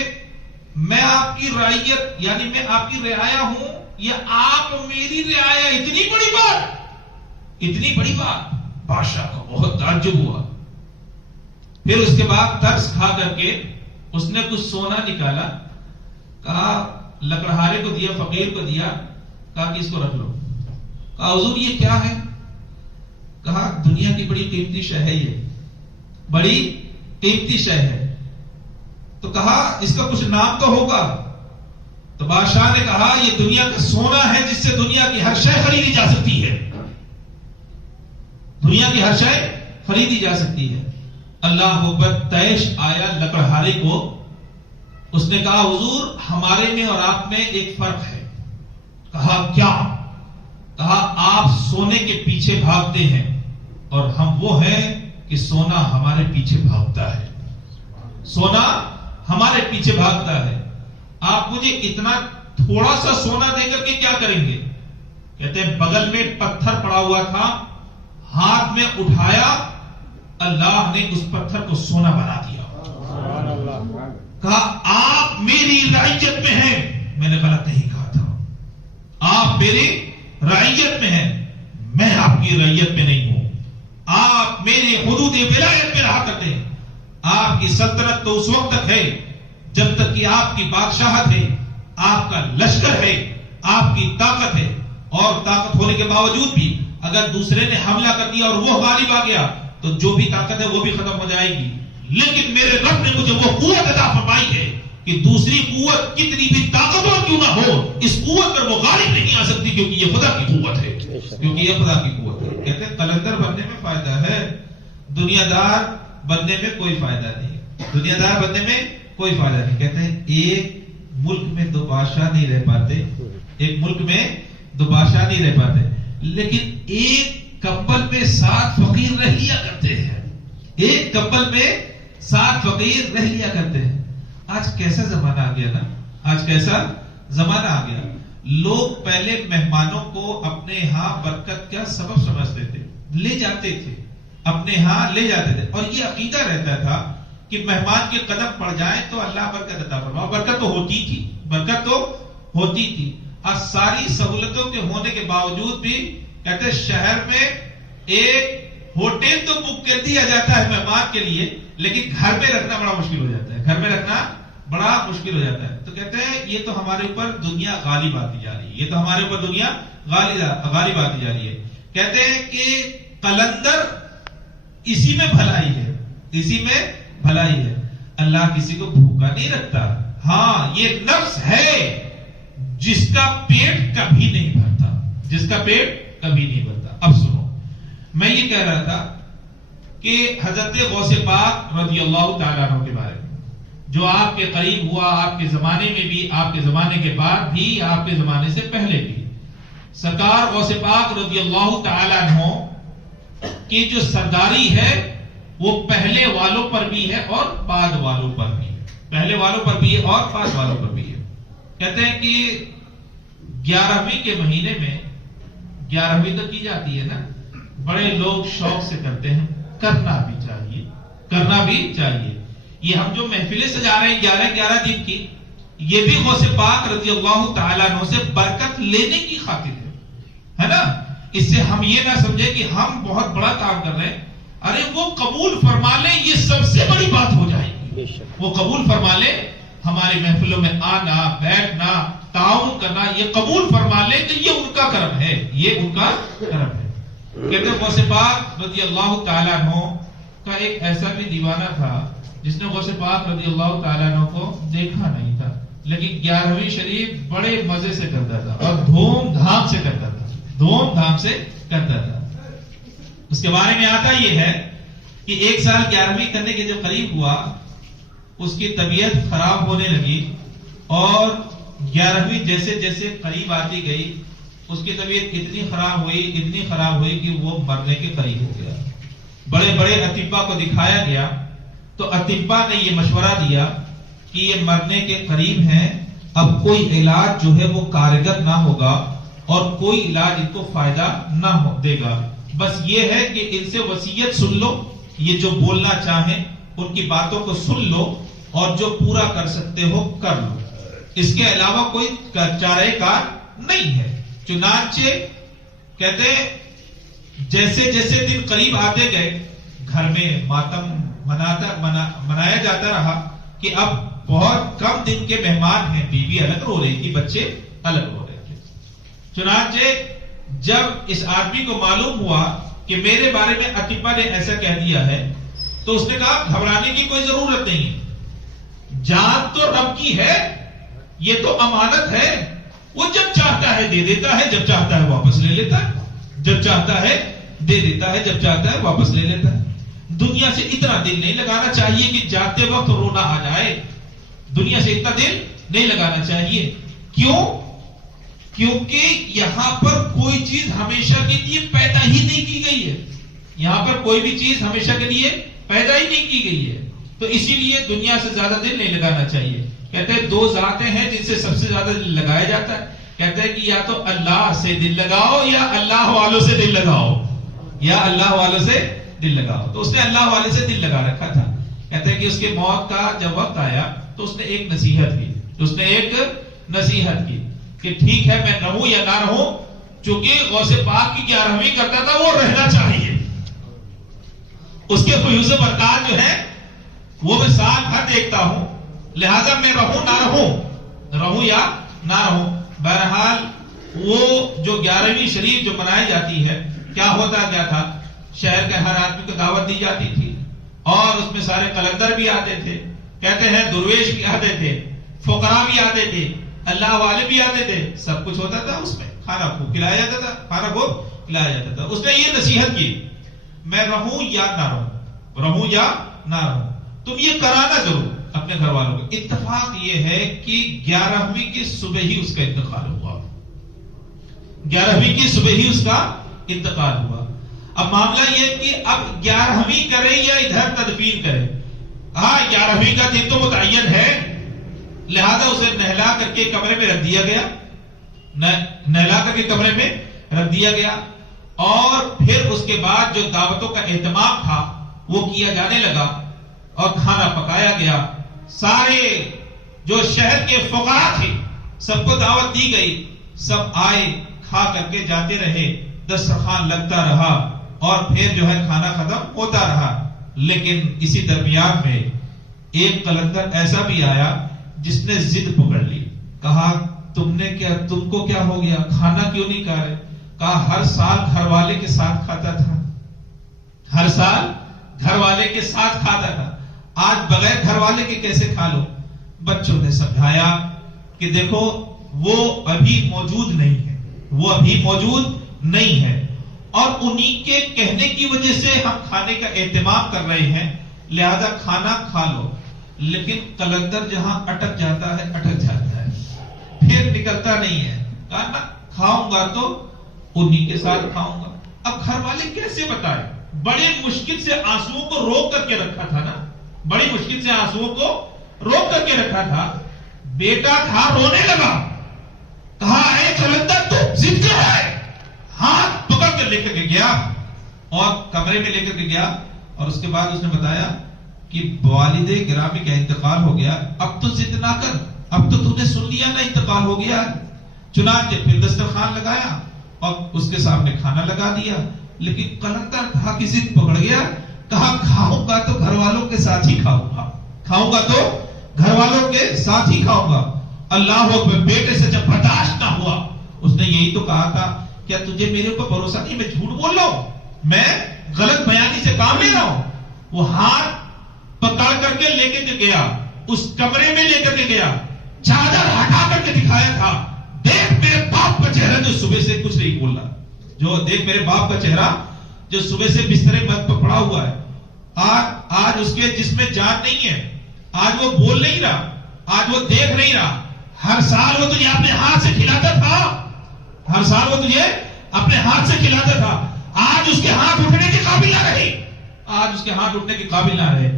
میں آپ کی رعیت یعنی میں آپ کی رعایا ہوں یا آپ میری رعایا. اتنی بڑی بات، اتنی بڑی بات. بادشاہ کو بہت تعجب ہوا. پھر اس کے بعد ترس کھا کر کے اس نے کچھ سونا نکالا. کہا لکڑہارے کو دیا، فقیر کو دیا. کہا کہ اس کو رکھ لو. کہا حضور یہ کیا ہے؟ کہا دنیا کی بڑی قیمتی شے ہے، یہ بڑی قیمتی شے ہے. تو کہا اس کا کچھ نام تو ہوگا. تو بادشاہ نے کہا یہ دنیا کا سونا ہے جس سے دنیا کی ہر شے خریدی جا سکتی ہے. دنیا کی ہر شے خریدی جا سکتی ہے. اللہ اکبر. تیش آیا لکڑہارے کو. اس نے کہا حضور ہمارے میں اور آپ میں ایک فرق ہے. کہا کیا؟ کہا آپ سونے کے پیچھے بھاگتے ہیں اور ہم وہ ہیں کہ سونا ہمارے پیچھے بھاگتا ہے. سونا ہمارے پیچھے بھاگتا ہے. آپ مجھے اتنا تھوڑا سا سونا دے کر کے کیا کریں گے؟ کہتے ہیں بغل میں پتھر پڑا ہوا تھا، ہاتھ میں اٹھایا، اللہ نے اس پتھر کو سونا بنا دیا. کہا آپ میری رعیت میں ہیں. میں نے غلط نہیں کہا تھا. آپ میری رعیت میں ہیں، میں آپ کی رعیت میں نہیں ہوں. آپ میرے حدود ولایت میں رہا کرتے ہیں. آپ کی سلطنت تو اس وقت تک ہے جب تک کہ آپ کی بادشاہت ہے، آپ کا لشکر ہے، آپ کی طاقت ہے. اور طاقت ہونے کے باوجود بھی اگر دوسرے نے حملہ کر دیا اور وہ غالب آ گیا تو جو بھی طاقت ہے وہ بھی ختم ہو جائے گی. لیکن میرے رب نے مجھے وہ قوت عطا فرمائی ہے کہ دوسری قوت کتنی بھی طاقتور کیوں نہ ہو، اس قوت پر وہ غالب نہیں آ سکتی، کیونکہ یہ خدا کی قوت ہے. کیونکہ یہ خدا کی قوت ہے. کہتے ہیں قلندر بننے میں فائدہ ہے، دنیا دار بننے میں کوئی فائدہ نہیں. دنیا دار بننے میں کوئی فائدہ نہیں. کہتے ہیں ایک ملک میں دو بادشاہ نہیں رہ پاتے. ایک ملک میں دو بادشاہ نہیں رہ پاتے، لیکن ایک کمبل میں 7 فقیر رہ لیا کرتے ہیں. ایک کمبل میں 7 فقیر رہ لیا کرتے ہیں. آج کیسا زمانہ آ گیا نا. آج کیسا زمانہ آ گیا. لوگ پہلے مہمانوں کو اپنے ہاں برکت کا سبب سمجھتے تھے، لے جاتے تھے، اپنے ہاں لے جاتے تھے. اور یہ عقیدہ رہتا تھا کہ مہمان کے قدم پڑ جائیں تو اللہ برکت عطا فرمائے. برکت تو ہوتی تھی، برکت تو ہوتی تھی. اور ساری سہولتوں کے ہونے کے باوجود بھی کہتے شہر میں ایک ہوٹل تو بک کر دیا جاتا ہے مہمان کے لیے، لیکن گھر میں رکھنا بڑا مشکل ہو جاتا ہے. گھر میں رکھنا بڑا مشکل ہو جاتا ہے. تو کہتے ہیں یہ تو ہمارے اوپر دنیا غالب آتی جا رہی ہے. یہ تو ہمارے اوپر دنیا غالب آتی جا رہی ہے. کہتے ہیں کہ قلندر اسی میں بھلائی ہے، اسی میں بھلائی ہے. اللہ کسی کو بھوکا نہیں رکھتا. ہاں یہ نفس ہے جس کا پیٹ کبھی نہیں بھرتا, جس کا پیٹ کبھی نہیں بھرتا. اب سنو, میں یہ کہہ رہا تھا کہ حضرت غوث پاک رضی اللہ تعالیٰ عنہ کے بارے میں, جو آپ کے قریب ہوا, آپ کے زمانے میں بھی, آپ کے زمانے کے بعد بھی, آپ کے زمانے سے پہلے بھی. سرکار غوث پاک رضی اللہ تعالیٰ عنہ کی جو سرداری ہے وہ پہلے والوں پر بھی ہے اور بعد والوں پر بھی ہے. پہلے والوں پر بھی ہے اور بعد والوں پر بھی ہے. کہتے ہیں کہ 11ویں کے مہینے میں, 11ویں تو کی جاتی ہے نا, بڑے لوگ شوق سے کرتے ہیں, کرنا بھی چاہیے, کرنا بھی چاہیے. یہ ہم جو محفلیں سجا رہے ہیں 11 دن کی, یہ بھی غوث پاک رضی اللہ تعالیٰ عنہ سے برکت لینے کی خاطر ہے نا. اس سے ہم یہ نہ سمجھے کہ ہم بہت بڑا کام کر رہے ہیں. ارے وہ قبول فرما لے, یہ سب سے بڑی بات ہو جائے گی. وہ قبول فرما لے, ہماری محفلوں میں آنا, بیٹھنا, تعاون کرنا, یہ قبول فرما لے کہ یہ ان کا کرم ہے, یہ ان کا کرم ہے. کہتے ہیں غوث پاک رضی اللہ تعالیٰ عنہ کا ایک ایسا بھی دیوانہ تھا جس نے غوث پاک رضی اللہ تعالیٰ عنہ کو دیکھا نہیں تھا, لیکن 11ویں شریف بڑے مزے سے کرتا تھا اور دھوم دھام سے کرتا تھا, دھوم دھام سے کرتا تھا. اس کے بارے میں آتا یہ ہے کہ ایک سال 11ویں کرنے کے جب قریب ہوا, اس کی طبیعت خراب ہونے لگی, اور 11ویں جیسے جیسے قریب آتی گئی اس کی طبیعت اتنی خراب ہوئی کہ وہ مرنے کے قریب ہو گیا. بڑے بڑے اطباء کو دکھایا گیا تو اطباء نے یہ مشورہ دیا کہ یہ مرنے کے قریب ہیں, اب کوئی علاج جو ہے وہ کارگر نہ ہوگا اور کوئی علاج ان کو فائدہ نہ دے گا. بس یہ ہے کہ ان سے وصیت سن لو, یہ جو بولنا چاہیں ان کی باتوں کو سن لو اور جو پورا کر سکتے ہو کر لو, اس کے علاوہ کوئی چارہ کار نہیں ہے. چنانچہ کہتے جیسے جیسے دن قریب آتے گئے گھر میں ماتم منایا جاتا رہا کہ اب بہت کم دن کے مہمان ہیں. بیوی الگ رو رہی تھی, بچے الگ رو رہے تھے. چنانچہ جب اس آدمی کو معلوم ہوا کہ میرے بارے میں اطباء نے ایسا کہہ دیا ہے تو اس نے کہا گھبرانے کی کوئی ضرورت نہیں ہے, جان تو رب کی ہے, یہ تو امانت ہے, وہ جب چاہتا ہے دے دیتا ہے, جب چاہتا ہے واپس لے لیتا ہے, جب چاہتا ہے دے دیتا ہے, جب چاہتا ہے واپس لے لیتا ہے. دنیا سے اتنا دل نہیں لگانا چاہیے کہ جاتے وقت رونا آ جائے. دنیا سے اتنا دل نہیں لگانا چاہیے. کیوں؟ کیونکہ یہاں پر کوئی چیز ہمیشہ کے لیے پیدا ہی نہیں کی گئی ہے. یہاں پر کوئی بھی چیز ہمیشہ کے لیے پیدا ہی نہیں کی گئی ہے. تو اسی لیے دنیا سے زیادہ دل نہیں لگانا چاہیے. کہتے ہیں 2 ذاتیں ہیں جن سے سب سے زیادہ دل لگایا جاتا ہے. کہتے ہیں کہ یا تو اللہ سے دل لگاؤ یا اللہ والوں سے دل لگاؤ, یا اللہ والوں سے دل لگاؤ. تو اس نے اللہ والے سے دل لگا رکھا تھا. کہتے ہیں کہ اس کے موت کا جب وقت آیا تو اس نے ایک نصیحت کی کہ ٹھیک ہے میں رہوں یا نہ رہوں, چونکہ غوث پاک کی 11ویں کرتا تھا وہ رہنا چاہیے. اس کے فیوز برکات جو ہے وہ میں سال بھر دیکھتا ہوں, لہذا میں رہوں نہ رہوں یا نہ رہوں. بہرحال وہ جو 11ویں شریف جو منائی جاتی ہے, کیا ہوتا کیا تھا, شہر کے ہر آدمی کو دعوت دی جاتی تھی اور اس میں سارے قلندر بھی آتے تھے. کہتے ہیں درویش بھی آتے تھے, فقراء بھی آتے تھے, اللہ والے بھی آتے تھے, سب کچھ ہوتا تھا. اس میں کھانا کو کھلایا جاتا تھا. اس نے یہ نصیحت کی میں رہوں یا نہ رہوں, تم یہ کرانا ضرور اپنے گھر والوں کو. اتفاق یہ ہے کہ 11ویں کی صبح ہی اس کا انتقال ہوا. 11ویں کی صبح ہی اس کا انتقال ہوا. اب معاملہ یہ کہ اب 11ویں کرے یا ادھر تدفین کرے. ہاں 11ویں کا دن تو متعین ہے, لہذا اسے نہلا کر کے کمرے میں رکھ دیا گیا, اور پھر اس کے بعد جو دعوتوں کا اہتمام تھا وہ کیا جانے لگا اور کھانا پکایا گیا. سارے جو شہر کے فقراء تھے سب کو دعوت دی گئی, سب آئے, کھا کر کے جاتے رہے, دسترخوان لگتا رہا اور پھر جو ہے کھانا ختم ہوتا رہا. لیکن اسی درمیان میں ایک قلندر ایسا بھی آیا جس نے ضد پکڑ لی. کہا تم کو کیا ہو گیا, کھانا کیوں نہیں کھا رہے؟ کہا ہر سال گھر والے کے ساتھ کھاتا تھا, آج بغیر گھر والے کے کیسے کھا لو؟ بچوں نے سمجھایا کہ دیکھو وہ ابھی موجود نہیں ہے، وہ ابھی موجود نہیں ہے، اور انہی کے کہنے کی وجہ سے ہم کھانے کا اہتمام کر رہے ہیں، لہذا کھانا کھا لو۔ لیکن قلندر جہاں اٹک جاتا ہے پھر نکلتا نہیں ہے۔ کہا نا کھاؤں گا تو انہی کے ساتھ کھاؤں گا۔ اب گھر والے کیسے بتائے؟ بڑے مشکل سے آنسوؤں کو روک کر کے رکھا تھا نا، بڑی مشکل سے آنسوؤں کو روک کر کے رکھا تھا۔ بیٹا تھا رونے لگا، کہا اے قلندر تو ضد کر رہا ہے، ہاتھ پکڑ کر لے کر کے گیا اور کمرے میں لے کر کے گیا، اور اس کے بعد اس نے بتایا کہ والد گرامی کا انتقال ہو گیا، اب تو ضد نہ کر، اب تو نے سن لیا نا انتقال ہو گیا۔ چنانچہ پھر دسترخوان لگایا اور اس کے سامنے کھانا لگا دیا، لیکن قلندر تھا کہ ضد پکڑ گیا، کہا کھاؤں گا تو گھر والوں کے ساتھ ہی کھاؤں گا، کھاؤں گا تو گھر والوں کے ساتھ ہی کھاؤں گا۔ اللہ اکبر، بیٹے سے جب برداشت نہ ہوا، اس نے یہی تو کہا تھا، کیا تجھے میرے اوپر بھروسہ نہیں، میں جھوٹ بول رہا ہوں، میں غلط بیانی سے کام لے رہا ہوں؟ وہ ہاتھ پکڑ کر کے لے کے گیا، اس کمرے میں لے کر کے گیا، چادر ہٹا کر کے دکھایا تھا، دیکھ میرے باپ کا چہرہ جو صبح سے کچھ نہیں بول رہا، جو دیکھ میرے باپ کا چہرہ جو صبح سے بسترے مت پر پڑا ہوا ہے، آج اس کے جسم میں جان نہیں ہے، آج وہ بول نہیں رہا، آج وہ دیکھ نہیں رہا۔ ہر سال وہ تجھے اپنے ہاتھ سے کھلاتا تھا، ہر سال وہ تجھے اپنے ہاتھ سے کھلاتا تھا، آج اس کے ہاتھ اٹھنے کے قابل نہ رہے، آج اس کے ہاتھ اٹھنے کے قابل نہ رہے۔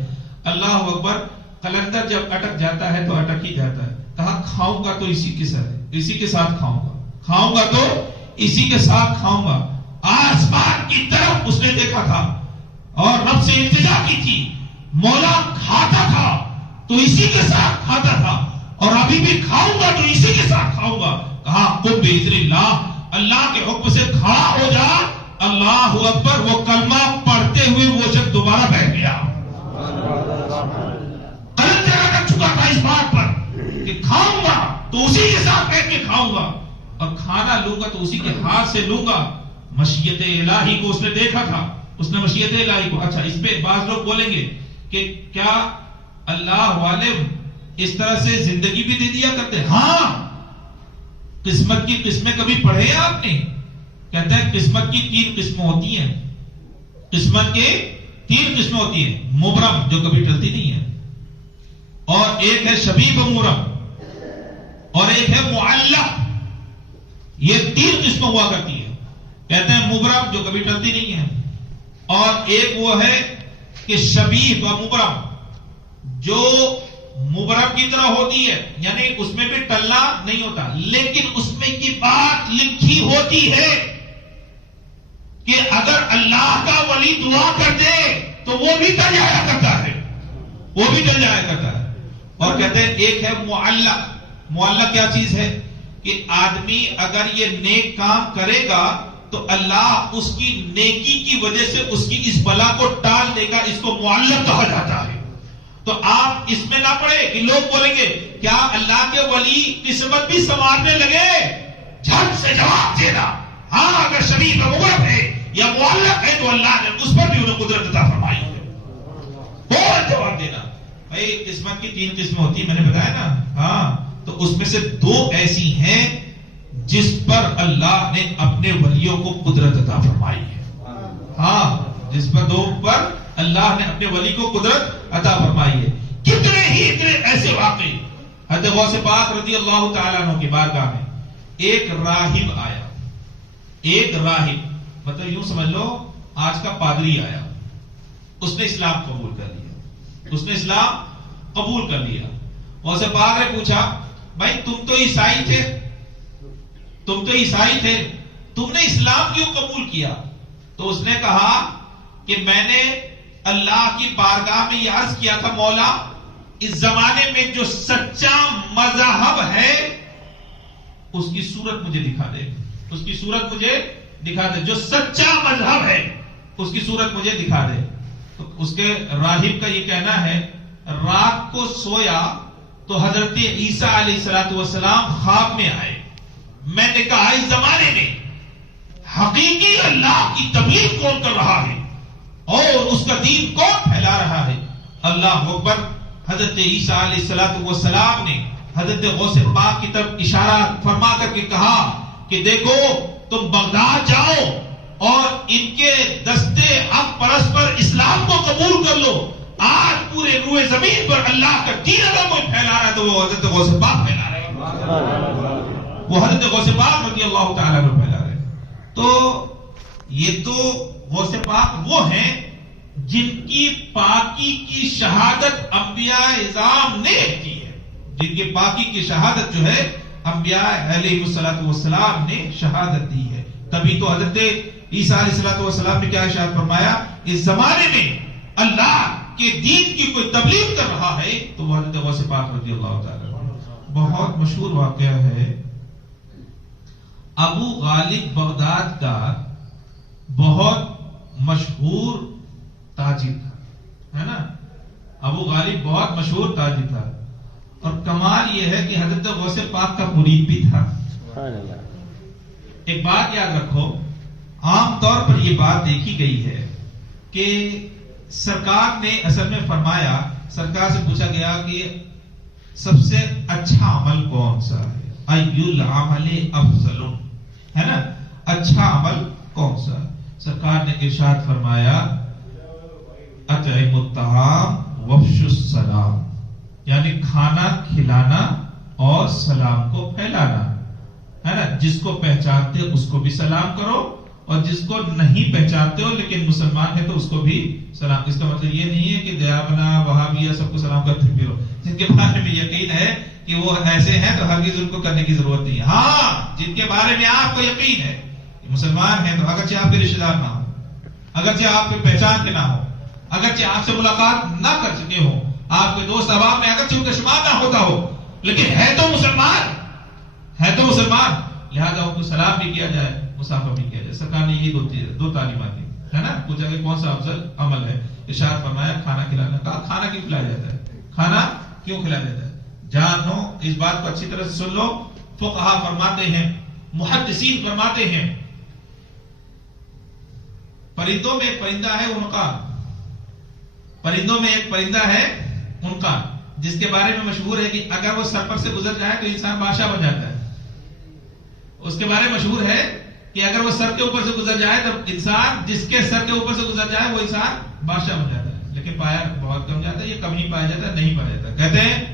اللہ اکبر، قلندر جب اٹک جاتا ہے تو اٹک ہی جاتا ہے۔ کہا کھاؤں گا تو اسی کے ساتھ کھاؤں گا، کھاؤں گا تو اسی کے ساتھ کھاؤں گا۔ آسمان کی طرف اس نے دیکھا تھا اور رب سے التجا کی تھی، مولا کھاتا تھا تو اسی کے ساتھ کھاتا تھا، اور ابھی بھی کھاؤں گا تو اسی کے ساتھ کھاؤں گا۔ کہا قم بإذن اللہ، اللہ کے حکم سے کھڑا ہو جا۔ اللہ اکبر، وہ کلمہ پڑھتے ہوئے وہ جب دوبارہ بیٹھ گیا۔ قلندر اٹک چکا تھا اس بات پر کہ کھاؤں گا تو اسی کے ساتھ بیٹھ کے کھاؤں گا، اور کھانا لوں گا تو اسی کے ہاتھ سے لوں گا۔ مشیت الہی کو اس نے دیکھا تھا، اس نے مشیت الہی کو۔ اچھا، اس پہ بعض لوگ بولیں گے کہ کیا اللہ والے اس طرح سے زندگی بھی دے دیا کرتے؟ ہاں، قسمت کی قسمیں کبھی پڑھے ہیں آپ نے؟ کہتے ہیں قسمت کی 3 قسمیں ہوتی ہیں، قسمت کے 3 قسمیں ہوتی ہیں، مبرم جو کبھی ٹلتی نہیں ہے، اور ایک ہے شبیب مبرم، اور ایک ہے معلق۔ یہ 3 قسمیں ہوا کرتی ہے۔ کہتے ہیں مبرم جو کبھی ٹلتی نہیں ہے، اور ایک وہ ہے کہ شبیب و مبرم جو مبرم کی طرح ہوتی ہے، یعنی اس میں بھی ٹلنا نہیں ہوتا، لیکن اس میں کی بات لکھی ہوتی ہے کہ اگر اللہ کا ولی دعا کر دے تو وہ بھی ٹل جایا کرتا ہے، وہ بھی ٹل جایا کرتا ہے۔ اور کہتے ہیں ایک ہے معلق۔ معلق کیا چیز ہے؟ کہ آدمی اگر یہ نیک کام کرے گا تو اللہ اس کی نیکی کی وجہ سے اس کی اس بلا کو ٹال دے گا، اس کو معلق کہا جاتا ہے۔ تو آپ اس میں نہ پڑے کہ لوگ بولیں گے کیا اللہ کے ولی قسمت بھی سنوارنے لگے؟ جھٹ سے جواب دینا، ہاں اگر شبیب مبرم ہے یا معلق ہے تو اللہ نے اس پر بھی انہیں قدرت عطا فرمائی ہے۔ بہت جواب دینا بھائی، قسمت کی 3 قسمیں ہوتی ہیں، میں نے بتایا نا، ہاں، تو اس میں سے 2 ایسی ہیں جس پر اللہ نے اپنے ولیوں کو قدرت عطا فرمائی ہے۔ ہاں، جس پر 2 پر اللہ نے اپنے ولی کو قدرت عطا فرمائی ہے۔ کتنے ہی اتنے ایسے واقعے۔ حضرت غوث پاک رضی اللہ تعالیٰ عنہ کی بارگاہ میں ایک راہب آیا، ایک راہب مطلب یوں سمجھ لو آج کا پادری آیا، اس نے اسلام قبول کر لیا، اس نے اسلام قبول کر لیا۔ غوث پاک نے پوچھا بھائی تم تو عیسائی تھے، تم تو عیسائی تھے، تم نے اسلام کیوں قبول کیا؟ تو اس نے کہا کہ میں نے اللہ کی بارگاہ میں یہ عرض کیا تھا، مولا اس زمانے میں جو سچا مذہب ہے اس کی صورت مجھے دکھا دے، اس کی صورت مجھے دکھا دے، جو سچا مذہب ہے اس کی صورت مجھے دکھا دے۔ تو اس کے راہب کا یہ کہنا ہے رات کو سویا تو حضرت عیسیٰ علیہ السلام خواب میں آئے، میں نے کہا اس زمانے میں حقیقی اللہ کی تبلیغ کون کر رہا ہے اور اس کا دین کون پھیلا رہا ہے؟ اللہ اکبر. حضرت عیسیٰ علیہ السلام نے حضرت غوث پاک کی طرف اشارہ فرما کر کے کہا کہ دیکھو تم بغداد جاؤ اور ان کے دستے حق پرست پر اسلام کو قبول کر لو. آج پورے روئے زمین پر اللہ کا دین اگر کوئی پھیلا رہا ہے تو وہ حضرت غوث پاک پھیلا رہے ہیں. وہ حضرت غوث پاک رضی اللہ تعالیٰ عنہ پھیلا رہے ہیں. تو یہ تو غوث پاک وہ ہیں جن کی پاکی کی شہادت انبیاء اعظام نے کی ہے. جن کی پاکی کی شہادت جو ہے انبیاء علیہ السلام نے شہادت دی ہے. تبھی تو حضرت عیسیٰ علیہ السلام نے کیا ارشاد فرمایا, اس زمانے میں اللہ کے دین کی کوئی تبلیغ کر رہا ہے تو وہ حضرت غوث پاک رضی اللہ تعالی. بہت مشہور واقعہ ہے. ابو غالب بغداد کا بہت مشہور تاجر تھا, ہے نا. ابو غالب بہت مشہور تاجر تھا اور کمال یہ ہے کہ حضرت غوث پاک کا مرید بھی تھا. ایک بات یاد رکھو, عام طور پر یہ بات دیکھی گئی ہے کہ سرکار نے اصل میں فرمایا, سرکار سے پوچھا گیا کہ سب سے اچھا عمل کون سا ہے, ایُّ العمل افضل, ہے نا, اچھا عمل کون سا. سرکار نے ارشاد فرمایا اطعم الطعام وافشوا السلام, یعنی کھانا کھلانا اور سلام کو پھیلانا, ہے نا. جس کو پہچانتے اس کو بھی سلام کرو اور جس کو نہیں پہچانتے ہو لیکن مسلمان ہے تو اس کو بھی سلام. اس کا مطلب یہ نہیں ہے کہ دیابنا وہابیہ سب کو سلام کرتے پھرو. جن کے بارے میں یقین ہے کہ وہ ایسے ہیں تو ہرگز ان کو کرنے کی ضرورت نہیں ہے. ہاں, جن کے بارے میں آپ کو یقین ہے کہ مسلمان ہیں تو اگرچہ آپ کے رشتے دار نہ ہو, اگرچہ آپ کے پہچان کے نہ ہو, اگرچہ آپ سے ملاقات نہ کر سکے ہو, آپ کے دوست احباب میں اگرچہ ان کا شمار نہ ہوتا ہو, لیکن ہے تو مسلمان, ہے تو مسلمان, لہذا ان کو سلام بھی کیا جائے, مسافہ بھی کیا جائے. سرکار نے یہ دو تعلیمات دی, ہے نا. پوچھا کہ کون سا افضل عمل ہے, ارشاد فرمایا کھانا کھلانا. کہا کھانا کیوں کھلایا جاتا ہے, کھانا کیوں کھلایا جاتا ہے. جانو, اس بات کو اچھی طرح سے سن لو. فقہا فرماتے ہیں, محدثین فرماتے ہیں, پرندوں میں ایک پرندہ ہے عنقا, پرندوں میں ایک پرندہ ہے عنقا, جس کے بارے میں مشہور ہے کہ اگر وہ سر پر سے گزر جائے تو انسان بادشاہ بن جاتا ہے. اس کے بارے میں مشہور ہے کہ اگر وہ سر کے اوپر سے گزر جائے تو انسان, جس کے سر کے اوپر سے گزر جائے وہ انسان بادشاہ بن جاتا ہے. لیکن پایا بہت کم جاتا ہے, یہ کم نہیں پایا جاتا, نہیں پایا جاتا. کہتے ہیں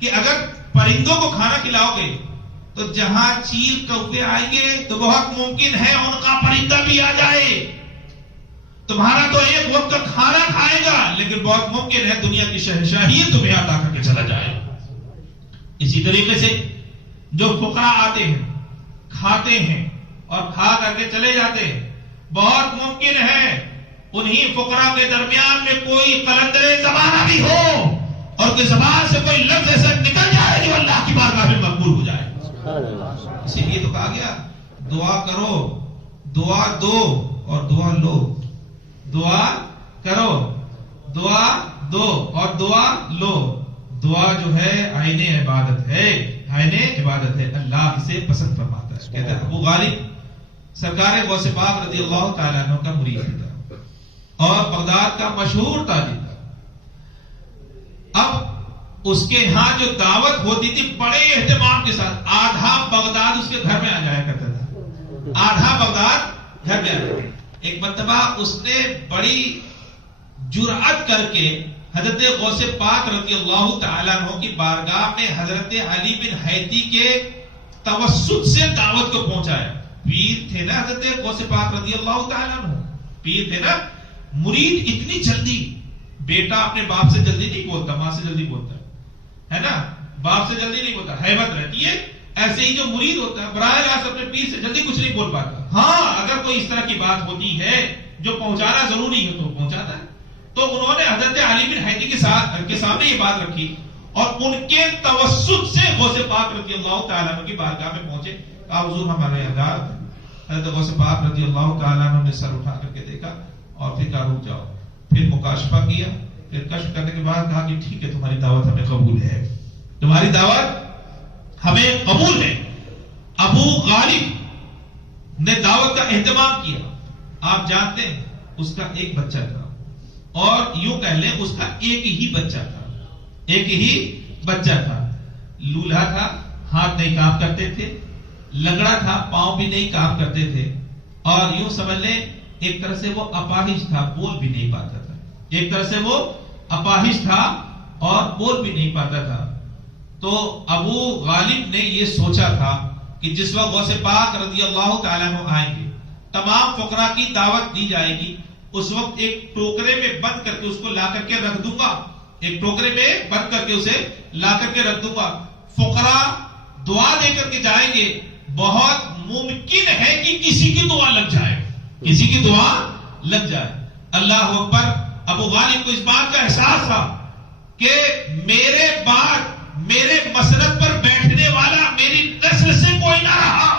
کہ اگر پرندوں کو کھانا کھلاؤ گے تو جہاں چیل کوے آئیں گے تو بہت ممکن ہے ان کا پرندہ بھی آ جائے. تمہارا تو ایک وقت کا کھانا کھائے گا لیکن بہت ممکن ہے دنیا کی شہنشاہی تمہیں عطا کر کے چلا جائے. اسی طریقے سے جو فقراء آتے ہیں, کھاتے ہیں اور کھا کر کے چلے جاتے ہیں, بہت ممکن ہے انہی فقراء کے درمیان میں کوئی قلندر زمانہ بھی ہو اور کوئی زبان سے کوئی لفظ ایسا نکل جائے جو اللہ کی بارگاہ میں مقبول ہو جائے. اسی لیے تو کہا گیا دعا کرو, دعا دو اور دعا لو. دعا کرو, دعا دو اور دعا لو. دعا جو ہے عین عبادت ہے, عین عبادت ہے, اللہ اسے پسند فرماتا ہے. کہتے ہیں ابو غالب سرکار غوث پاک رضی اللہ تعالیٰ عنہ کا مرید تھا اور بغداد کا مشہور تاجر تھا. اب اس کے ہاں جو دعوت ہوتی تھی بڑے اہتمام کے ساتھ, آدھا بغداد اس کے گھر میں آ جایا کرتا تھا, آدھا بغداد گھر میں آ جایا. ایک مرتبہ اس نے بڑی جرأت کر کے حضرت غوث پاک رضی اللہ تعالیٰ عنہ کی بارگاہ میں حضرت علی بن حیدی کے توسط سے دعوت کو پہنچایا. پیر تھے نا حضرت غوث پاک رضی اللہ تعالیٰ عنہ, پیر تھے نا. مرید اتنی جلدی, بیٹا اپنے باپ سے جلدی نہیں بولتا, ماں سے جلدی بولتا ہے نا, باپ سے جلدی نہیں بولتا, ہیبت رہتی ہے. ایسے ہی جو مرید ہوتا ہے براہ راست اپنے پیر سے جلدی کچھ نہیں بول پاتا. ہاں, اگر کوئی اس طرح کی بات ہوتی ہے جو پہنچانا ضروری ہے تو پہنچاتا ہے. تو انہوں نے حضرت علی بن حیدی کے سامنے یہ بات رکھی اور ان کے توسط سے غوث پاک رضی اللہ تعالیٰ عنہ کی بارگاہ میں پہنچے. کہا حضور ہمارے آزاد. حضرت غوث پاک رضی اللہ تعالیٰ عنہ نے سر اٹھا کر کے دیکھا اور پھر کہا رک جاؤ. پھر مکاشفہ کیا, پھر کشف کرنے کے بعد کہا کہ ٹھیک ہے تمہاری دعوت ہمیں قبول ہے, تمہاری دعوت ہمیں قبول ہے. ابو غالب نے دعوت کا اہتمام کیا. آپ جانتے ہیں اس کا ایک بچہ تھا اور یوں کہہ لیں اس کا ایک ہی بچہ تھا، ایک ہی بچہ تھا، لولہا تھا، ہاتھ نہیں کام کرتے تھے، لنگڑا تھا، پاؤں بھی نہیں کام کرتے تھے، اور یوں سمجھ لیں ایک طرح سے وہ اپاہج تھا، بول بھی نہیں پاتا تھا، ایک طرح سے وہ اپاہج تھا اور بول بھی نہیں پاتا تھا۔ تو ابو غالب نے یہ سوچا تھا کہ جس وقت غوث پاک رضی اللہ تعالیٰ عنہ آئیں گے، تمام فقراء کی دعوت دی جائے گی، اس وقت ایک ٹوکرے میں بند کر کے اس کو لا کر کے رکھ دوں گا، ایک ٹوکرے میں بند کر کے اسے لا کر کے رکھ دوں گا، فقراء دعا دے کر کے جائیں گے، بہت ممکن ہے کہ کسی کی دعا لگ جائے، کسی کی دعا لگ جائے۔ اللہ اکبر۔ ابو غالب کو اس بات کا احساس تھا کہ میرے بعد میرے مسند پر بیٹھنے والا میری نسل سے کوئی نہ رہا۔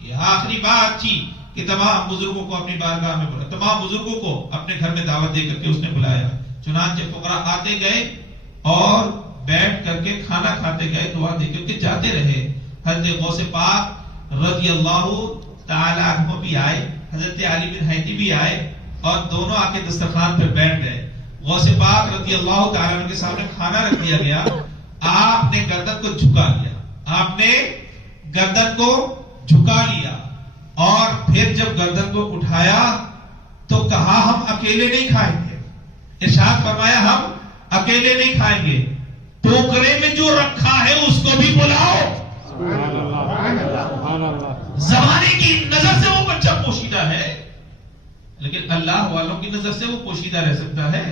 یہ آخری بات تھی کہ تمام بزرگوں کو اپنی بارگاہ میں بلایا، تمام بزرگوں کو اپنے گھر میں دعوت دے کر کے اس نے بلایا۔ چنانچہ فقراء آتے گئے اور بیٹھ کر کے کھانا کھاتے گئے، دعا دے کر کے جاتے رہے۔ حضرت غوث پاک رضی اللہ تعالیٰ عنہ بھی آئے، حضرت علی بن حیدی بھی آئے، اور دونوں آ کے دسترخوان پر بیٹھ گئے۔ غوث پاک رضی اللہ تعالیٰ عنہ کے سامنے کھانا رکھ دیا گیا، آپ نے گردن کو جھکا لیا، آپ نے گردن کو جھکا لیا، اور پھر جب گردن کو اٹھایا تو کہا ہم اکیلے نہیں کھائیں گے، ارشاد فرمایا ہم اکیلے نہیں کھائیں گے، ٹوکرے میں جو رکھا ہے اس کو بھی بلاؤ۔ زمانے کی نظر سے وہ بچہ پوشیدہ ہے، لیکن اللہ والوں کی نظر سے وہ پوشیدہ رہ سکتا ہے،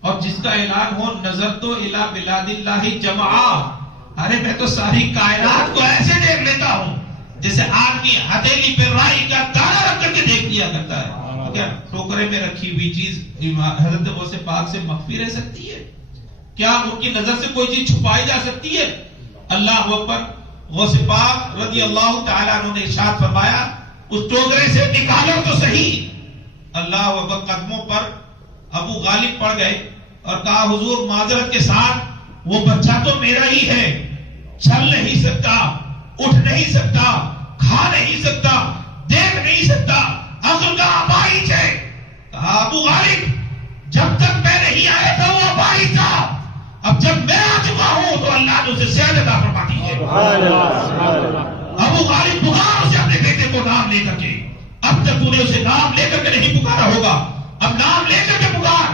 اور جس کا اعلان ہو نظر تو الی بلاد اللہ جمعا، ارے میں تو ساری کائنات کو ایسے دیکھ لیتا ہوں جیسے آدمی ہتھیلی پہ رائی کا دانہ رکھ کر کے دیکھ لیا کرتا ہے۔ کیا ٹوکرے میں رکھی ہوئی چیز حضرت غوث پاک سے مخفی رہ سکتی ہے؟ کیا ان کی نظر سے کوئی چیز چھپائی جا سکتی ہے؟ اللہ اکبر۔ غوث پاک رضی اللہ تعالیٰ عنہ نے ارشاد فرمایا اس ٹوکرے سے نکالو تو صحیح۔ اللہ اکبر۔ قدموں پر ابو غالب پڑ گئے اور کہا حضور معذرت کے ساتھ وہ بچہ تو میرا ہی ہے، چل نہیں سکتا، اٹھ نہیں سکتا، کھا نہیں سکتا، دیکھ نہیں سکتا، عقل کا اپاہج ہے۔ کہا ابو غالب جب تک میں نہیں آیا تھا وہ اپاہج تھا، اب جب میں آ چکا ہوں تو اللہ نے اسے صحت عطا فرما دی ہے۔ ابو غالب پکار اسے اپنے بیٹے کو نام لے کر کے، اب تک تو نے اسے نام لے کر کے نہیں پکارا ہوگا، اب نام لے کر کے پکار۔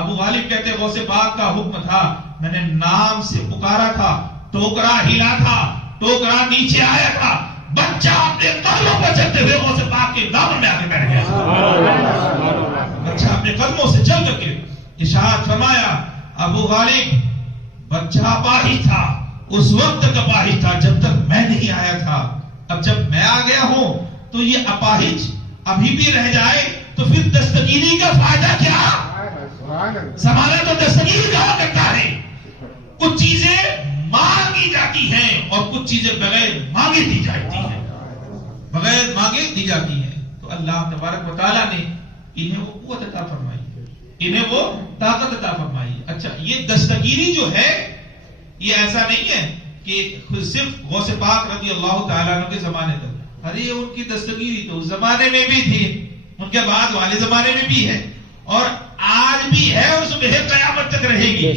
ابو غالب کہتے غوث پاک کا حکم تھا، میں نے نام سے پکارا تھا، ٹوکرا ہلا تھا، ٹوکرا نیچے آیا تھا، بچہ اپنے قدموں پر چلتے ہوئے غوث پاک کے دامن میں آ کے بیٹھ گیا۔ بچہ اپنے قدموں سے چل کر کے ارشاد فرمایا ابو غالب بچہ اپاہج تھا، اس وقت تک اپاہج تھا جب تک میں نہیں آیا تھا، اب جب میں آ گیا ہوں تو یہ اپاہج ابھی بھی رہ جائے تو پھر دستگیری کا فائدہ کیا؟ زمانہ تو دستگیری کہا کرتا ہے، کچھ چیزیں مانگی جاتی ہیں اور کچھ چیزیں بغیر مانگے دی جاتی ہیں، بغیر مانگے دی جاتی ہیں۔ تو اللہ تبارک و تعالیٰ نے انہیں وہ قوت عطا فرمائی، انہیں وہ طاقت عطا فرمائی۔ اچھا یہ دستگیری جو ہے یہ ایسا نہیں ہے کہ صرف غوث پاک رضی اللہ تعالیٰ عنہ کے زمانے تک، ارے ان کی دستگیری تو اس زمانے میں بھی تھی، ان کے بعد والے زمانے میں بھی ہے، اور آج بھی ہے، اور صبح قیامت تک رہے گی۔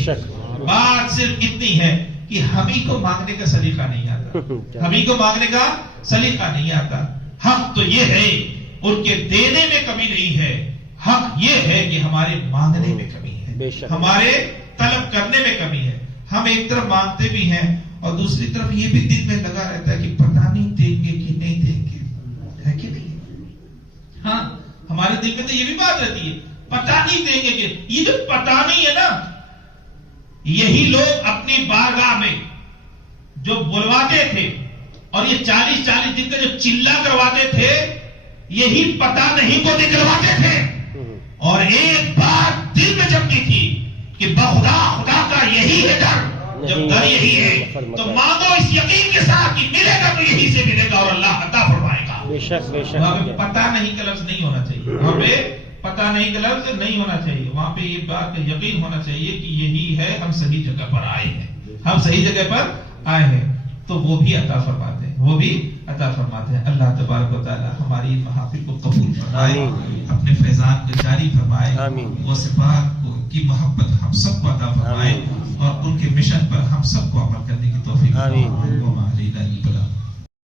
بات صرف اتنی ہے کہ ہم ہی کو مانگنے کا سلیقہ نہیں آتا، ہم ہی کو مانگنے کا سلیقہ نہیں آتا۔ حق تو یہ ہے ان کے دینے میں کمی نہیں ہے، حق یہ ہے کہ ہمارے مانگنے میں کمی ہے، ہمارے طلب کرنے میں کمی ہے۔ ہم ایک طرف مانگتے بھی ہیں اور دوسری طرف یہ بھی دل میں لگا رہتا ہے کہ پتہ نہیں دیں گے کہ نہیں دیں گے، ہے کہ نہیں؟ ہاں ہمارے دل میں تو یہ بھی بات رہتی ہے پتہ نہیں دیں گے کہ، یہ جو پتہ نہیں ہے نا، یہی لوگ اپنی بارگاہ میں جو بلواتے تھے اور یہ 40 دن کا جو چلا کرواتے تھے، یہی پتہ نہیں کو نکلواتے تھے، اور ایک بات دل میں جمتی تھی کہ بخدا خدا کا یہی ہے در، جب در یہی ہے تو مانگو اس یقین کے ساتھ کہ ملے گا تو یہی سے ملے گا اور اللہ عطا فرمائے گا۔ وہاں پہ پتہ نہیں کا لفظ نہیں ہونا چاہیے، وہاں پہ پتہ نہیں کا لفظ نہیں ہونا چاہیے، وہاں پہ یہ بات کا یقین ہونا چاہیے کہ یہی ہے، ہم صحیح جگہ پر آئے ہیں، ہم صحیح جگہ پر آئے ہیں، تو وہ بھی عطا فرماتے ہیں۔ وہ بھی عطا فرماتے ہیں. اللہ تبارک و تعالی ہماری ان محافل کو قبول فرمائے, اپنے فیضان کو جاری فرمائے, وہ صفات کی محبت ہم سب کو عطا فرمائے, اور ان کے مشن پر ہم سب کو عمل کرنے کی توفیق.